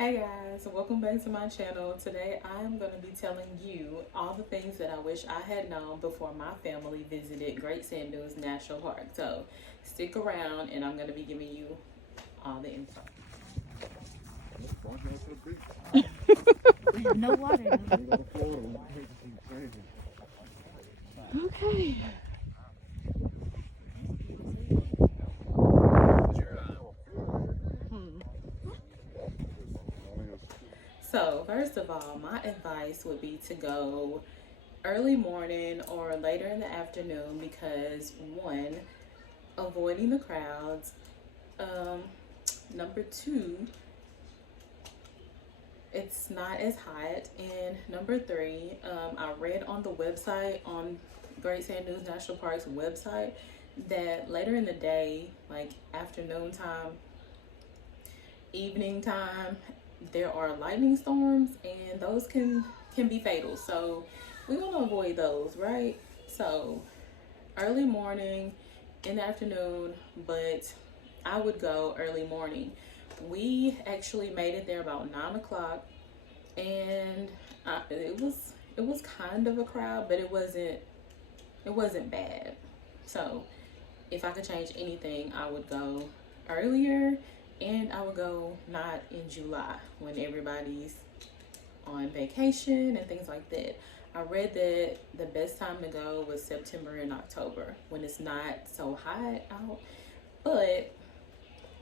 Hey guys, welcome back to my channel. Today I'm going to be telling you all the things that I wish I had known before my family visited Great Sand Dunes National Park. So stick around and I'm going to be giving you all the info. No water. Okay. So first of all, my advice would be to go early morning or later in the afternoon because one, avoiding the crowds. Number two, it's not as hot. And number three, I read on the website, on Great Sand Dunes National Park's website, that later in the day, like afternoon time, evening time, there are lightning storms and those can be fatal. So we want to avoid those, right? So early morning, in the afternoon, but I would go early morning. We actually made it there about 9 o'clock, and it was kind of a crowd, but it wasn't bad. So if I could change anything, I would go earlier, and I would go not in July when everybody's on vacation and things like that. I read that the best time to go was September and October when it's not so hot out. But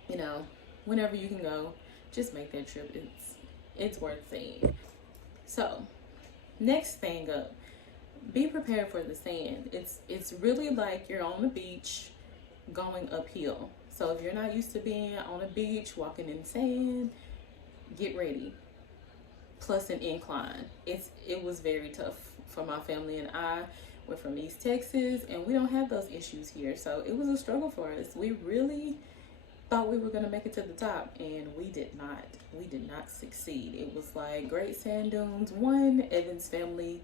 you know, whenever you can go, just make that trip. It's worth seeing. So, next thing up, be prepared for the sand. It's really like you're on the beach going uphill. So if you're not used to being on a beach walking in sand, get ready. Plus an incline. It was very tough for my family and I. We're from East Texas and we don't have those issues here. So it was a struggle for us. We really thought we were going to make it to the top and we did not. We did not succeed. It was like Great Sand Dunes 1, Evans Family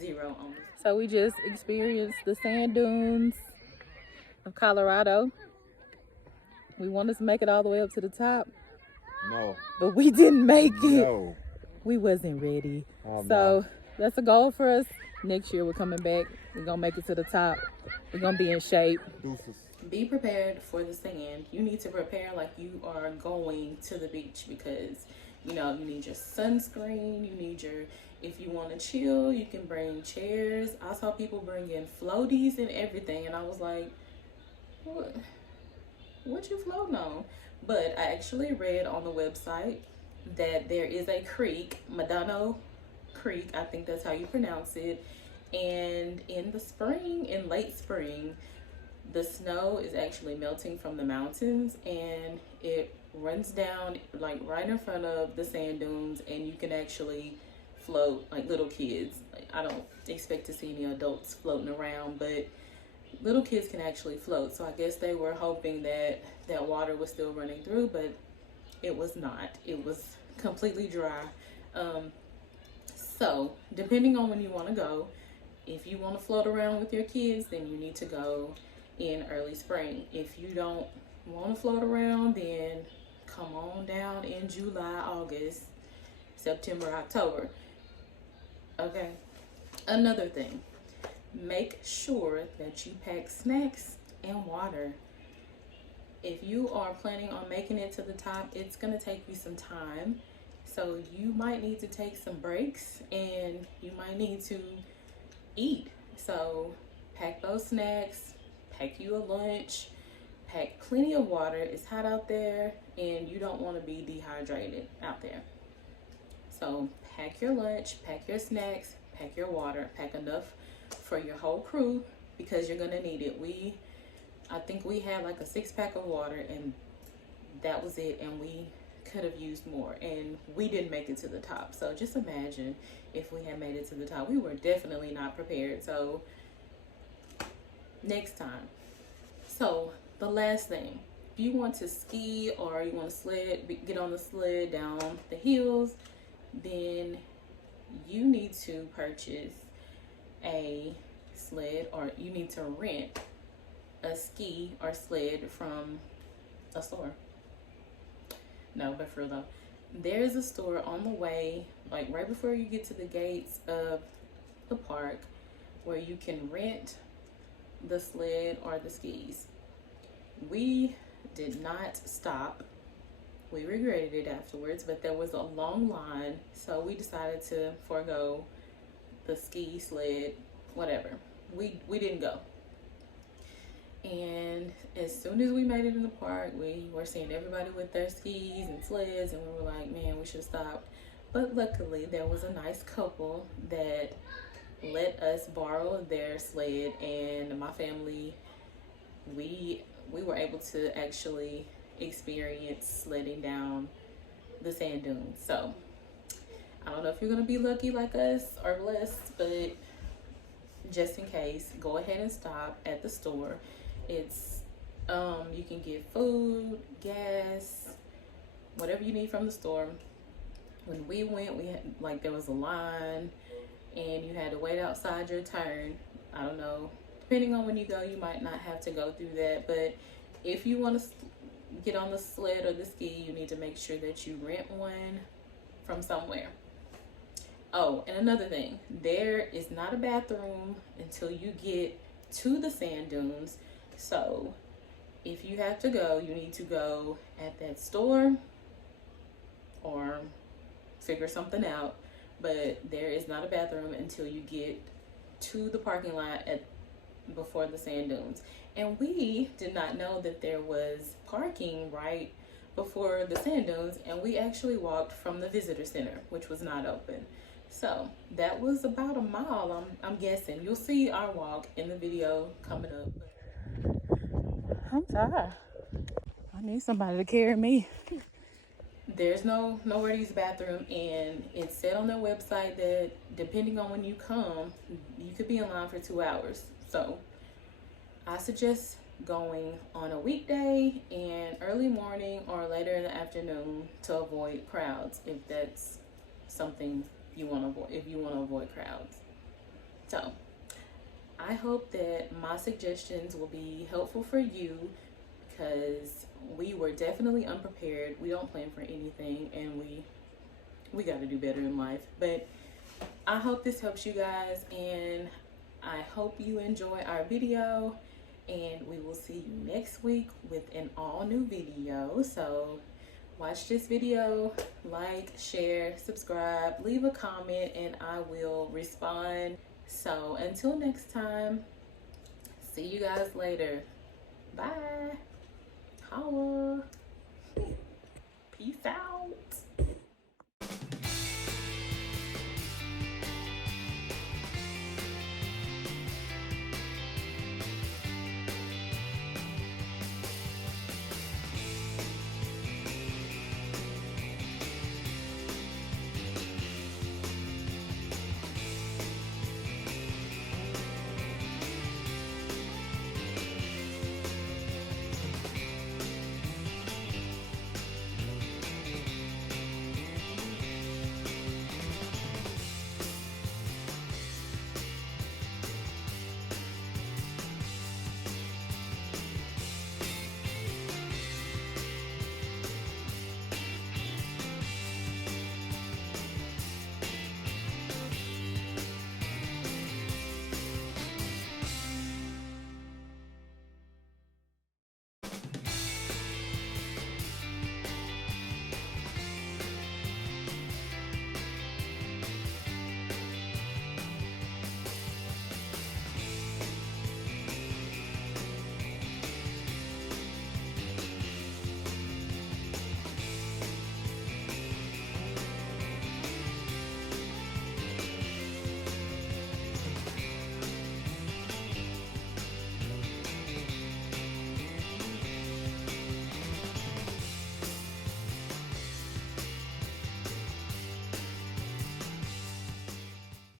0 on this. So we just experienced the sand dunes of Colorado. We wanted to make it all the way up to the top. No. But we didn't make it. No. We wasn't ready. Oh, so that's a goal for us. Next year we're coming back. We're gonna make it to the top. We're gonna be in shape. Deuces. Be prepared for the sand. You need to prepare like you are going to the beach because you need your sunscreen, you need your, if you want to chill, you can bring chairs. I saw people bring in floaties and everything and I was like, what you floating on? But I actually read on the website that there is a creek, Medano Creek, I think that's how you pronounce it. And in the spring, in late spring, the snow is actually melting from the mountains and it runs down like right in front of the sand dunes and you can actually float like little kids. Like, I don't expect to see any adults floating around, but little kids can actually float. So I guess they were hoping that that water was still running through, but it was not. It was completely dry. So depending on when you want to go, if you want to float around with your kids, then you need to go in early spring. If you don't want to float around, then come on down in July, August, September, October. Okay. Another thing, make sure that you pack snacks and water. If you are planning on making it to the top, it's going to take you some time. So you might need to take some breaks and you might need to eat. So pack those snacks, pack you a lunch, pack plenty of water. It's hot out there and you don't want to be dehydrated out there. So pack your lunch, pack your snacks, pack your water, pack enough for your whole crew because you're gonna need it. I think we had like a 6-pack of water and that was it, and we could have used more and we didn't make it to the top. So just imagine if we had made it to the top. We were definitely not prepared. So next time. So the last thing, if you want to ski or you want to sled, get on the sled down the hills, then you need to purchase a sled or you need to rent a ski or sled from a store. No, but for real though, there's a store on the way, like right before you get to the gates of the park, where you can rent the sled or the skis. We did not stop. We regretted it afterwards, but there was a long line, so we decided to forego the ski, sled, whatever. We didn't go. And as soon as we made it in the park, we were seeing everybody with their skis and sleds, and we were like, man, we should have stopped. But luckily, there was a nice couple that let us borrow their sled, and my family, we were able to actually experience sledding down the sand dunes. So I don't know if you're gonna be lucky like us or blessed, but just in case, go ahead and stop at the store. It's you can get food, gas, whatever you need from the store. When we went, we had, like, there was a line and you had to wait outside your turn. I don't know, depending on when you go, you might not have to go through that, but if you want to get on the sled or the ski, you need to make sure that you rent one from somewhere. Oh, and another thing, there is not a bathroom until you get to the sand dunes. So if you have to go, you need to go at that store or figure something out. But there is not a bathroom until you get to the parking lot before the sand dunes. And we did not know that there was parking right before the sand dunes, and we actually walked from the visitor center, which was not open. So that was about a mile, I'm guessing. You'll see our walk in the video coming up. I'm tired. I need somebody to carry me. There's nowhere to use the bathroom, and it said on their website that depending on when you come, you could be in line for 2 hours. So I suggest going on a weekday and early morning or later in the afternoon to avoid crowds, if that's something you want to avoid, if you want to avoid crowds. So I hope that my suggestions will be helpful for you, because we were definitely unprepared. We don't plan for anything, and we got to do better in life. But I hope this helps you guys, and I hope you enjoy our video, and we will see you next week with an all new video. So watch this video, like, share, subscribe, leave a comment, and I will respond. So until next time, see you guys later. Bye. Holla.